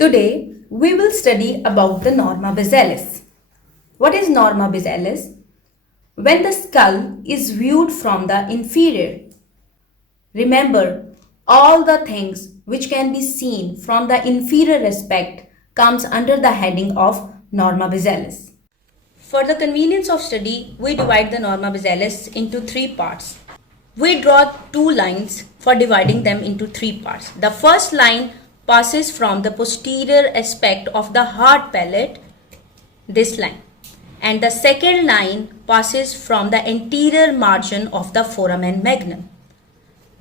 Today, we will study about the Norma Bezalis. What is Norma Bezalis? When the skull is viewed from the inferior. Remember, all the things which can be seen from the inferior aspect comes under the heading of Norma Bezalis. For the convenience of study, we divide the Norma Bezalis into three parts. We draw two lines for dividing them into three parts. The first line passes from the posterior aspect of the hard palate, this line, and the second line passes from the anterior margin of the foramen magnum.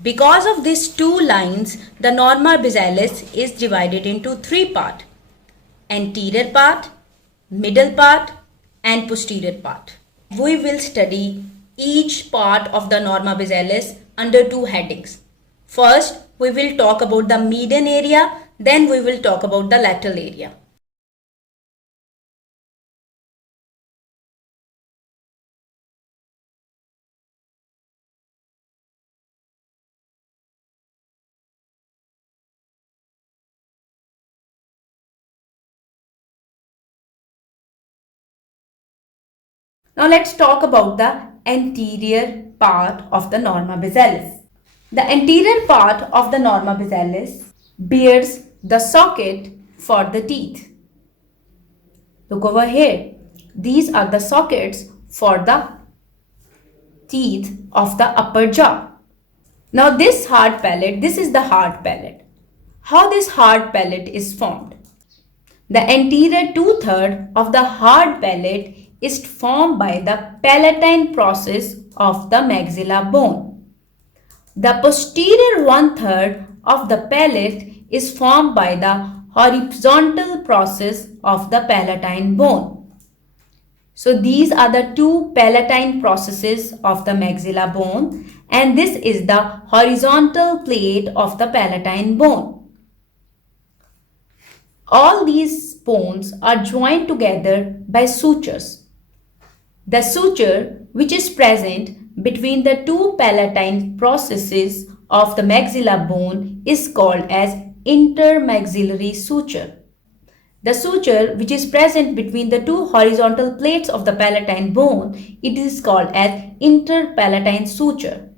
Because of these two lines, the Norma Bezalis is divided into three parts: anterior part, middle part, and posterior part. We will study each part of the Norma Bezalis under two headings. First, we will talk about the median area, then we will talk about the lateral area. Now let's talk about the anterior part of the Norma Bezalis. The anterior part of the Norma Bezalis bears the socket for the teeth. Look over here. These are the sockets for the teeth of the upper jaw. Now this hard palate, this is the hard palate. How this hard palate is formed? The anterior two-thirds of the hard palate is formed by the palatine process of the maxilla bone. The posterior one-third of the palate is formed by the horizontal process of the palatine bone. So these are the two palatine processes of the maxilla bone, and this is the horizontal plate of the palatine bone. All these bones are joined together by sutures. The suture which is present between the two palatine processes of the maxilla bone is called as intermaxillary suture. The suture which is present between the two horizontal plates of the palatine bone, it is called as interpalatine suture.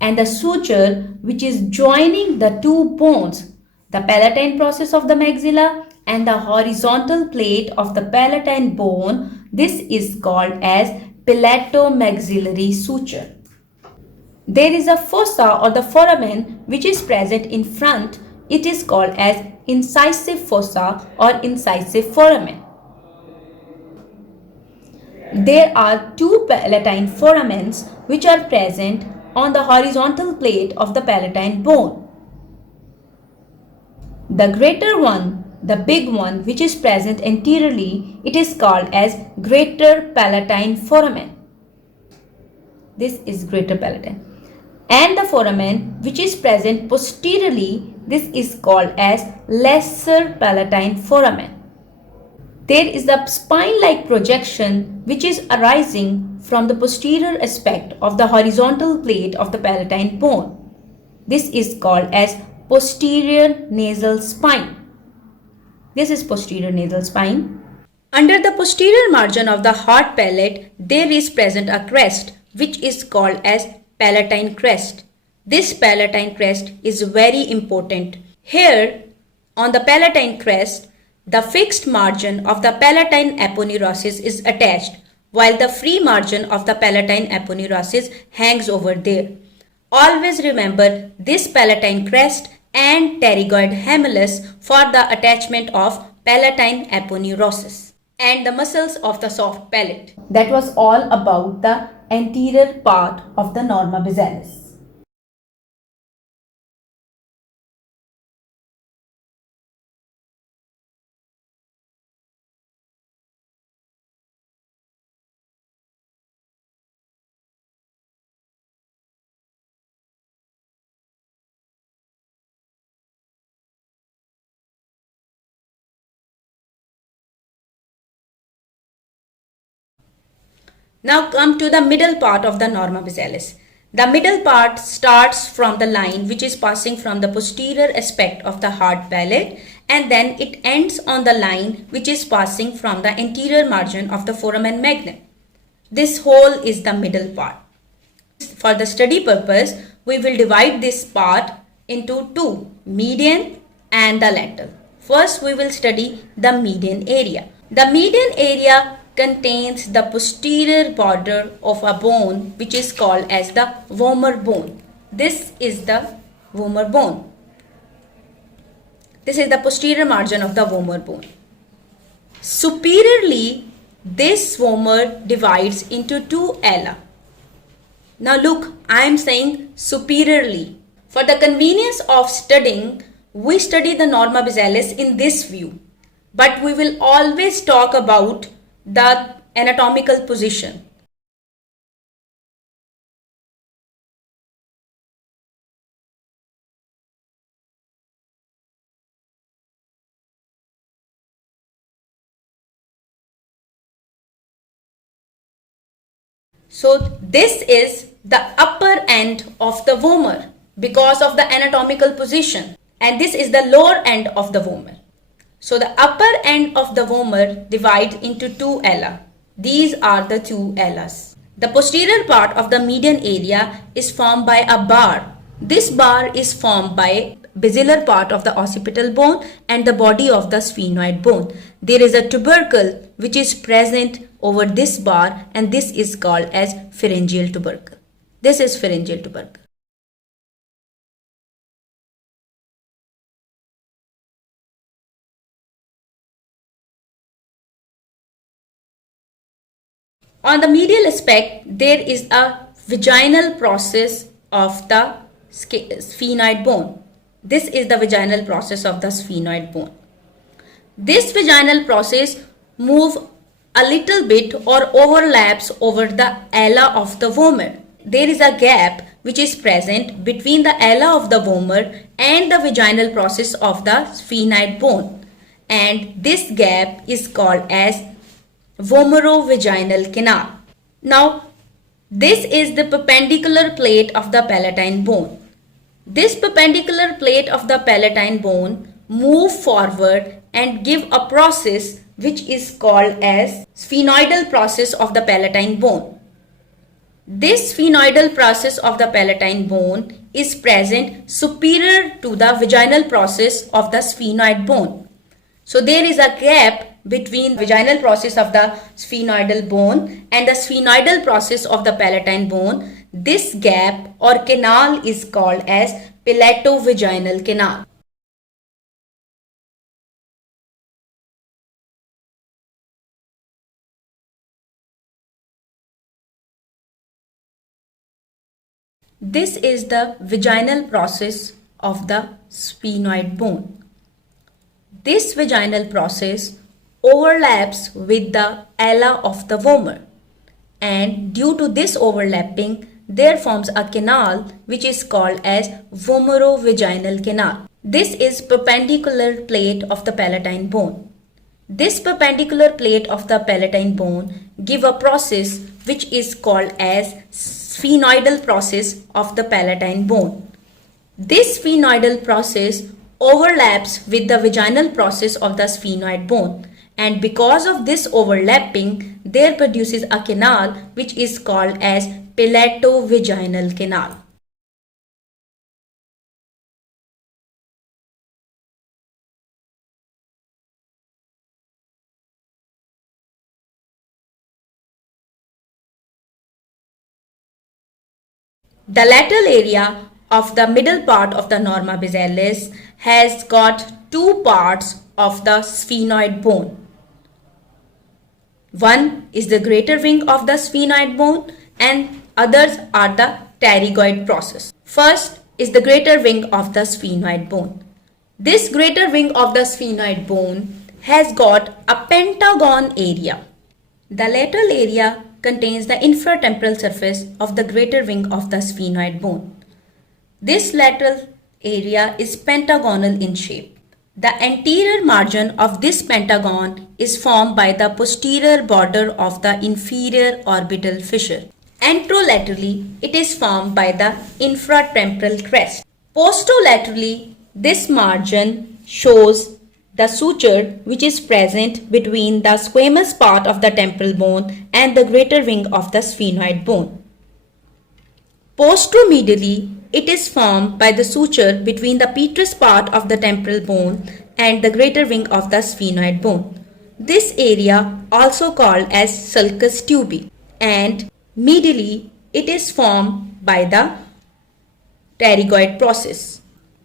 And the suture which is joining the two bones, the palatine process of the maxilla and the horizontal plate of the palatine bone, this is called as palatomaxillary suture. There is a fossa or the foramen which is present in front. It is called as incisive fossa or incisive foramen. There are two palatine foramens which are present on the horizontal plate of the palatine bone. The greater one, the big one which is present anteriorly, it is called as greater palatine foramen. This is greater palatine. And the foramen which is present posteriorly, this is called as lesser palatine foramen. There is a spine-like projection which is arising from the posterior aspect of the horizontal plate of the palatine bone. This is called as posterior nasal spine. This is posterior nasal spine. Under the posterior margin of the hard palate, there is present a crest which is called as palatine crest. This palatine crest is very important. Here on the palatine crest, the fixed margin of the palatine aponeurosis is attached, while the free margin of the palatine aponeurosis hangs over there. Always remember this palatine crest and pterygoid gemellus for the attachment of palatine aponeurosis and the muscles of the soft palate. That was all about the anterior part of the Norma Bezalis. Now come to the middle part of the Norma Bezalis. The middle part starts from the line which is passing from the posterior aspect of the hard palate and then it ends on the line which is passing from the anterior margin of the foramen magnum. This whole is the middle part. For the study purpose, we will divide this part into two, median and the lateral. First, we will study the median area. The median area contains the posterior border of a bone which is called as the vomer bone. This is the vomer bone. This is the posterior margin of the vomer bone. Superiorly, this vomer divides into two ala. Now look, I am saying superiorly. For the convenience of studying, we study the norma basilis in this view. But we will always talk about the anatomical position. So this is the upper end of the vomer because of the anatomical position, and this is the lower end of the vomer. So the upper end of the vomer divides into two ala. These are the two alas. The posterior part of the median area is formed by a bar. This bar is formed by basilar part of the occipital bone and the body of the sphenoid bone. There is a tubercle which is present over this bar, and this is called as pharyngeal tubercle. This is pharyngeal tubercle. On the medial aspect, there is a vaginal process of the sphenoid bone. This is the vaginal process of the sphenoid bone. This vaginal process moves a little bit or overlaps over the ala of the vomer. There is a gap which is present between the ala of the vomer and the vaginal process of the sphenoid bone, and this gap is called as vomerovaginal canal. Now, this is the perpendicular plate of the palatine bone. This perpendicular plate of the palatine bone move forward and give a process which is called as sphenoidal process of the palatine bone. This sphenoidal process of the palatine bone is present superior to the vaginal process of the sphenoid bone. So there is a gap between vaginal process of the sphenoidal bone and the sphenoidal process of the palatine bone. This gap or canal is called as palatovaginal canal. This is the vaginal process of the sphenoid bone. This vaginal process overlaps with the ala of the vomer, and due to this overlapping, there forms a canal which is called as vomerovaginal canal. This is perpendicular plate of the palatine bone. This perpendicular plate of the palatine bone give a process which is called as sphenoidal process of the palatine bone. This sphenoidal process overlaps with the vaginal process of the sphenoid bone, and because of this overlapping, there produces a canal which is called as palatovaginal canal. The lateral area of the middle part of the norma basilis has got two parts of the sphenoid bone. One is the greater wing of the sphenoid bone and others are the pterygoid process. First is the greater wing of the sphenoid bone. This greater wing of the sphenoid bone has got a pentagon area. The lateral area contains the infratemporal surface of the greater wing of the sphenoid bone. This lateral area is pentagonal in shape. The anterior margin of this pentagon is formed by the posterior border of the inferior orbital fissure. Anterolaterally, it is formed by the infratemporal crest. Posterolaterally, this margin shows the suture which is present between the squamous part of the temporal bone and the greater wing of the sphenoid bone. Posteromedially, it is formed by the suture between the petrous part of the temporal bone and the greater wing of the sphenoid bone. This area also called as sulcus tubi, and medially it is formed by the pterygoid process.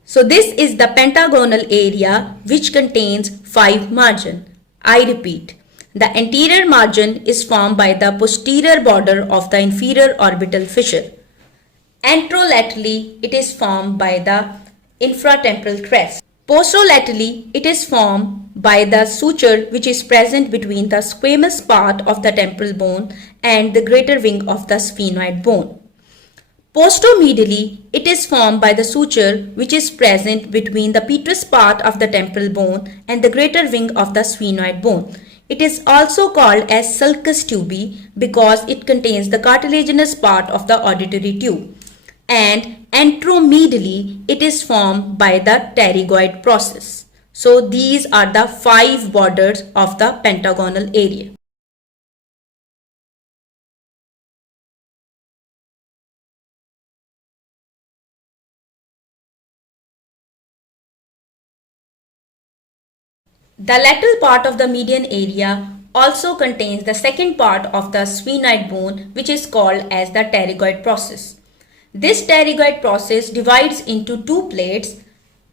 So this is the pentagonal area which contains 5 margin. I repeat, the anterior margin is formed by the posterior border of the inferior orbital fissure. Anterolaterally, it is formed by the infratemporal crest. Posterolaterally, it is formed by the suture which is present between the squamous part of the temporal bone and the greater wing of the sphenoid bone. Posteromedially, it is formed by the suture which is present between the petrous part of the temporal bone and the greater wing of the sphenoid bone. It is also called as sulcus tubi because it contains the cartilaginous part of the auditory tube. And anteromedially, it is formed by the pterygoid process. So these are the 5 borders of the pentagonal area. The lateral part of the median area also contains the second part of the sphenoid bone, which is called as the pterygoid process. This pterygoid process divides into 2 plates,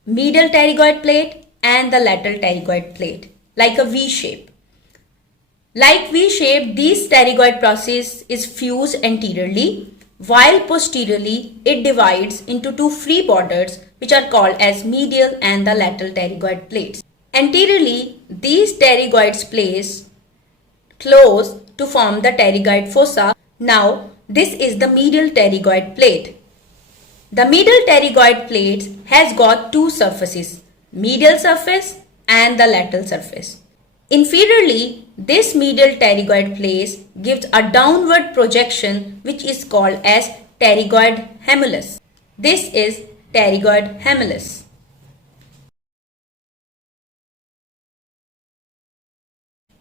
medial pterygoid plate and the lateral pterygoid plate, like a V shape. Like V shape, this pterygoid process is fused anteriorly, while posteriorly it divides into 2 free borders, which are called as medial and the lateral pterygoid plates. Anteriorly, these pterygoids place close to form the pterygoid fossa. Now, this is the medial pterygoid plate. The medial pterygoid plate has got 2 surfaces, medial surface and the lateral surface. Inferiorly, this medial pterygoid plate gives a downward projection which is called as pterygoid humulus. This is pterygoid humulus.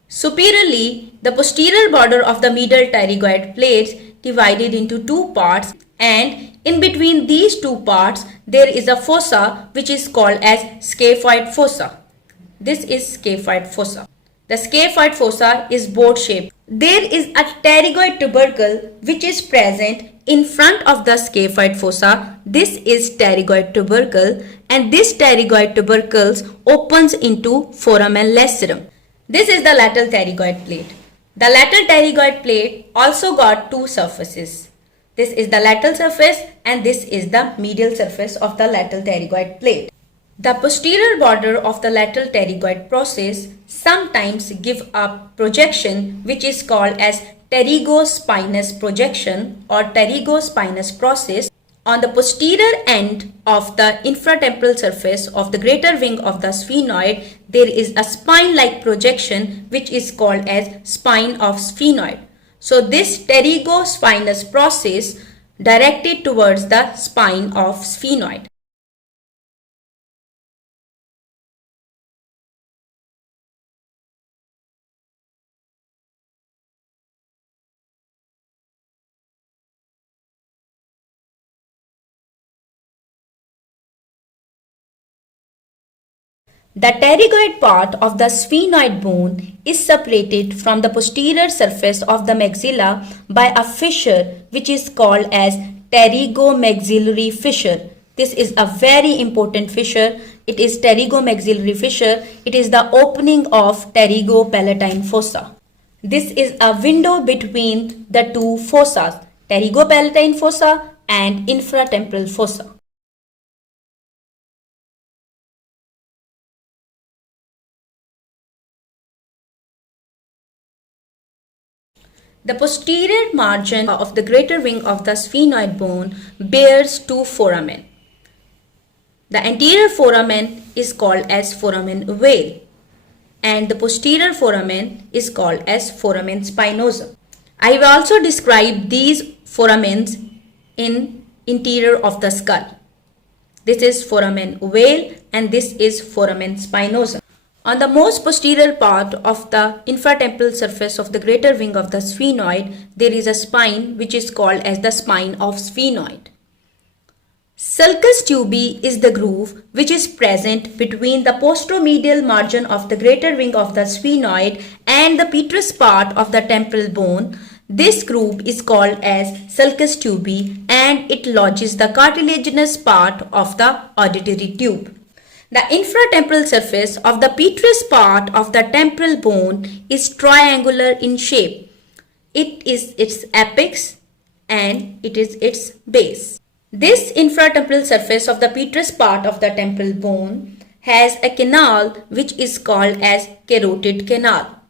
Superiorly, the posterior border of the medial pterygoid plates divided into 2 parts, and in between these 2 parts there is a fossa which is called as scaphoid fossa. This is scaphoid fossa. The scaphoid fossa is boat shaped. There is a pterygoid tubercle which is present in front of the scaphoid fossa. This is pterygoid tubercle, and this pterygoid tubercle opens into foramen lacerum. This is the lateral pterygoid plate. The lateral pterygoid plate also got 2 surfaces. This is the lateral surface and this is the medial surface of the lateral pterygoid plate. The posterior border of the lateral pterygoid process sometimes give a projection which is called as pterygospinous projection or pterygospinous process. On the posterior end of the infratemporal surface of the greater wing of the sphenoid, there is a spine-like projection which is called as spine of sphenoid. So this pterygospinous process directed towards the spine of sphenoid. The pterygoid part of the sphenoid bone is separated from the posterior surface of the maxilla by a fissure which is called as pterygomaxillary fissure. This is a very important fissure. It is pterygomaxillary fissure. It is the opening of pterygopalatine fossa. This is a window between the 2 fossas, pterygopalatine fossa and infratemporal fossa. The posterior margin of the greater wing of the sphenoid bone bears 2 foramen. The anterior foramen is called as foramen ovale and the posterior foramen is called as foramen spinosum. I have also described these foramens in interior of the skull. This is foramen ovale and this is foramen spinosum. On the most posterior part of the infratemporal surface of the greater wing of the sphenoid, there is a spine which is called as the spine of sphenoid. Sulcus tubi is the groove which is present between the posteromedial margin of the greater wing of the sphenoid and the petrous part of the temporal bone. This groove is called as sulcus tubi and it lodges the cartilaginous part of the auditory tube. The infratemporal surface of the petrous part of the temporal bone is triangular in shape. It is its apex and it is its base. This infratemporal surface of the petrous part of the temporal bone has a canal which is called as carotid canal.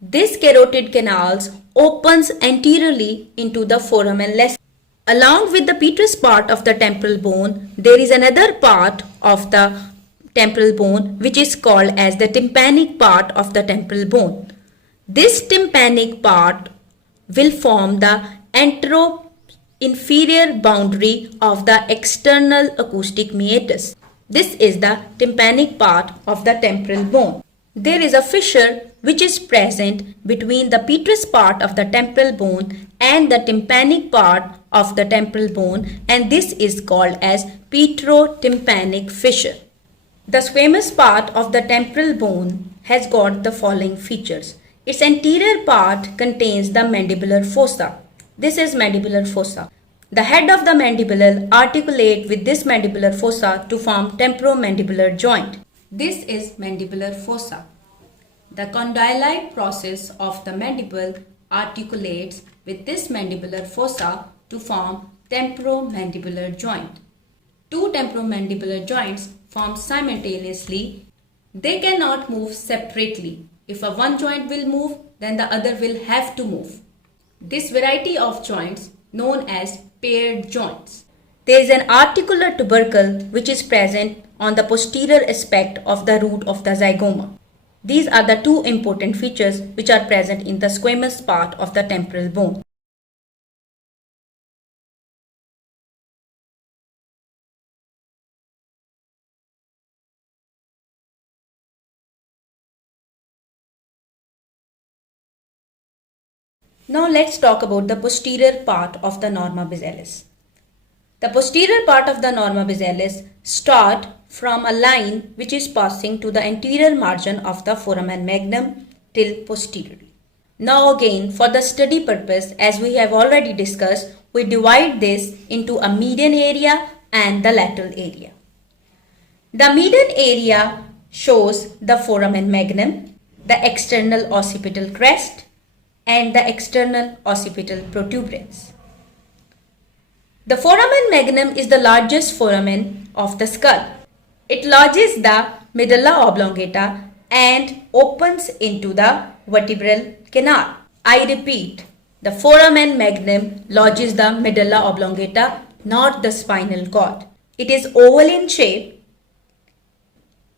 This carotid canal opens anteriorly into the foramen lessus. Along with the petrous part of the temporal bone, there is another part of the temporal bone which is called as the tympanic part of the temporal bone. This tympanic part will form the inferior boundary of the external acoustic meatus. This is the tympanic part of the temporal bone. There is a fissure which is present between the petrous part of the temporal bone and the tympanic part of the temporal bone, and this is called as petrotympanic fissure. The squamous part of the temporal bone has got the following features. Its anterior part contains the mandibular fossa. This is mandibular fossa. The head of the mandible articulate with this mandibular fossa to form temporomandibular joint. This is mandibular fossa. The condylite process of the mandible articulates with this mandibular fossa to form temporomandibular joint. Two temporomandibular joints form simultaneously. They cannot move separately. If one joint will move, then the other will have to move. This variety of joints known as paired joints. There is an articular tubercle which is present on the posterior aspect of the root of the zygoma. These are the two important features which are present in the squamous part of the temporal bone. Now let's talk about the posterior part of the norma basilis. The posterior part of the norma basilis start from a line which is passing to the anterior margin of the foramen magnum till posteriorly. Now again, for the study purpose, as we have already discussed, we divide this into a median area and the lateral area. The median area shows the foramen magnum, the external occipital crest, and the external occipital protuberance. The foramen magnum is the largest foramen of the skull. It lodges the medulla oblongata and opens into the vertebral canal. I repeat, the foramen magnum lodges the medulla oblongata, not the spinal cord. It is oval in shape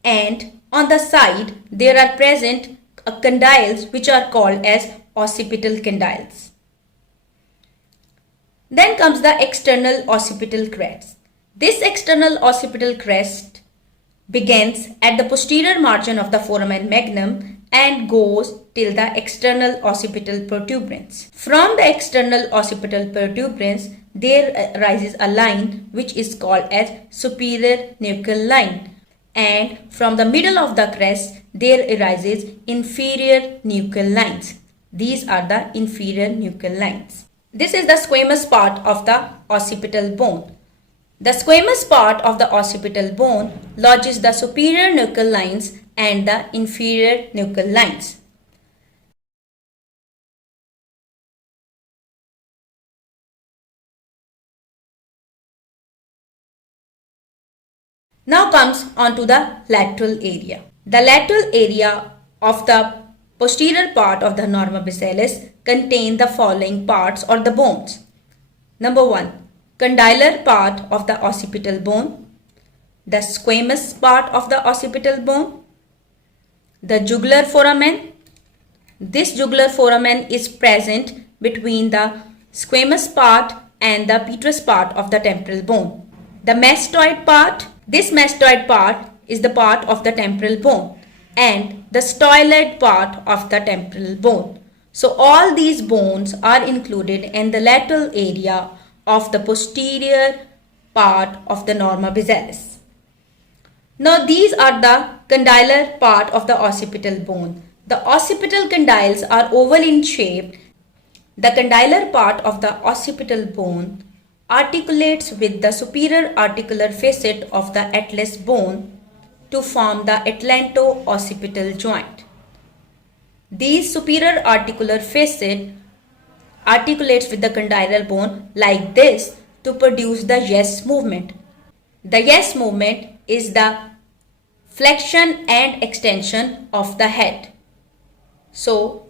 and on the side there are present condyles which are called as occipital condyles. Then comes the external occipital crest. This external occipital crest begins at the posterior margin of the foramen magnum and goes till the external occipital protuberance. From the external occipital protuberance, there arises a line which is called as superior nuchal line, and from the middle of the crest there arises inferior nuchal lines. These are the inferior nuchal lines. This is the squamous part of the occipital bone. The squamous part of the occipital bone lodges the superior nuchal lines and the inferior nuchal lines. Now comes on to the lateral area. The lateral area of the posterior part of the norma basilis contain the following parts or the bones. Number 1. Condylar part of the occipital bone. The squamous part of the occipital bone. The jugular foramen. This jugular foramen is present between the squamous part and the petrous part of the temporal bone. The mastoid part. This mastoid part is the part of the temporal bone, and the styloid part of the temporal bone. So all these bones are included in the lateral area of the posterior part of the norma besalis. Now these are the condylar part of the occipital bone. The occipital condyles are oval in shape. The condylar part of the occipital bone articulates with the superior articular facet of the atlas bone to form the atlanto-occipital joint. These superior articular facet articulates with the condylar bone like this to produce the yes movement. The yes movement is the flexion and extension of the head. So,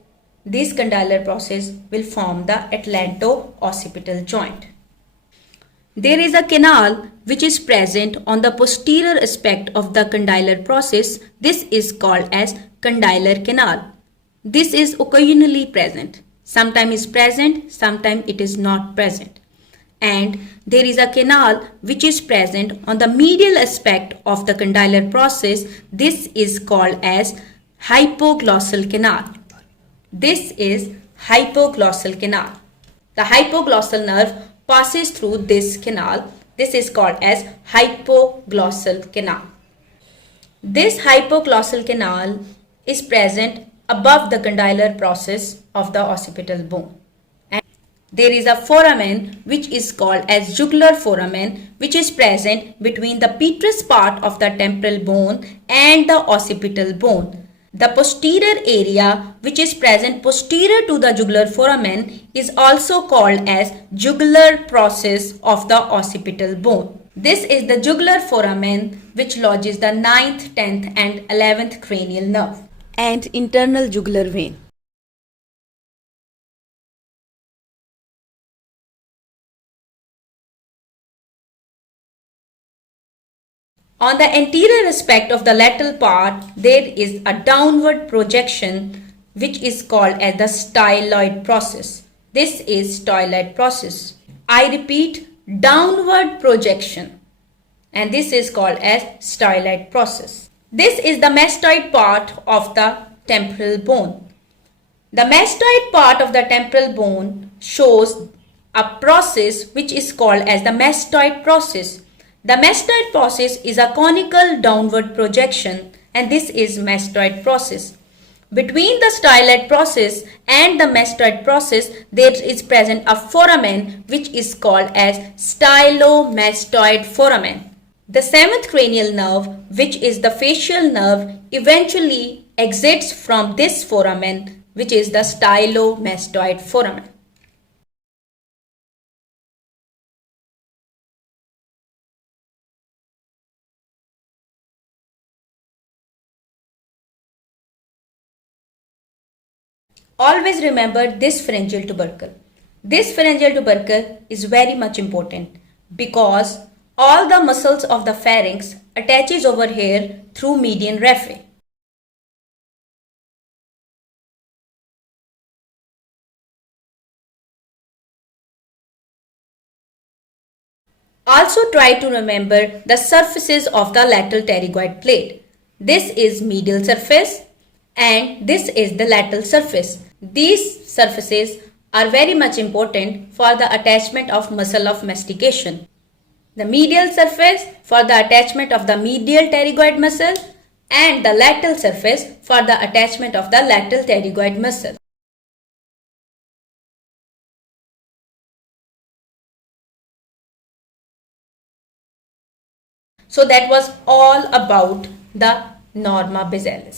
this condylar process will form the atlanto-occipital joint. There is a canal which is present on the posterior aspect of the condylar process. This is called as condylar canal. This is occasionally present. Sometimes is present, sometimes it is not present. And there is a canal which is present on the medial aspect of the condylar process. This is called as hypoglossal canal. This is hypoglossal canal. The hypoglossal nerve passes through this canal. This is called as hypoglossal canal. This hypoglossal canal is present above the condylar process of the occipital bone. And there is a foramen which is called as jugular foramen, which is present between the petrous part of the temporal bone and the occipital bone. The posterior area which is present posterior to the jugular foramen is also called as jugular process of the occipital bone. This is the jugular foramen which lodges the 9th, 10th and 11th cranial nerve and internal jugular vein. On the anterior aspect of the lateral part, there is a downward projection which is called as the styloid process. This is styloid process. I repeat, downward projection, and this is called as styloid process. This is the mastoid part of the temporal bone. The mastoid part of the temporal bone shows a process which is called as the mastoid process. The mastoid process is a conical downward projection, and this is mastoid process. Between the styloid process and the mastoid process, there is present a foramen which is called as stylomastoid foramen. The 7th cranial nerve, which is the facial nerve, eventually exits from this foramen, which is the stylomastoid foramen. Always remember this pharyngeal tubercle. This pharyngeal tubercle is very much important because all the muscles of the pharynx attaches over here through median raphe. Also try to remember the surfaces of the lateral pterygoid plate. This is medial surface and this is the lateral surface. These surfaces are very much important for the attachment of muscle of mastication. The medial surface for the attachment of the medial pterygoid muscle and the lateral surface for the attachment of the lateral pterygoid muscle. So that was all about the norma besalis.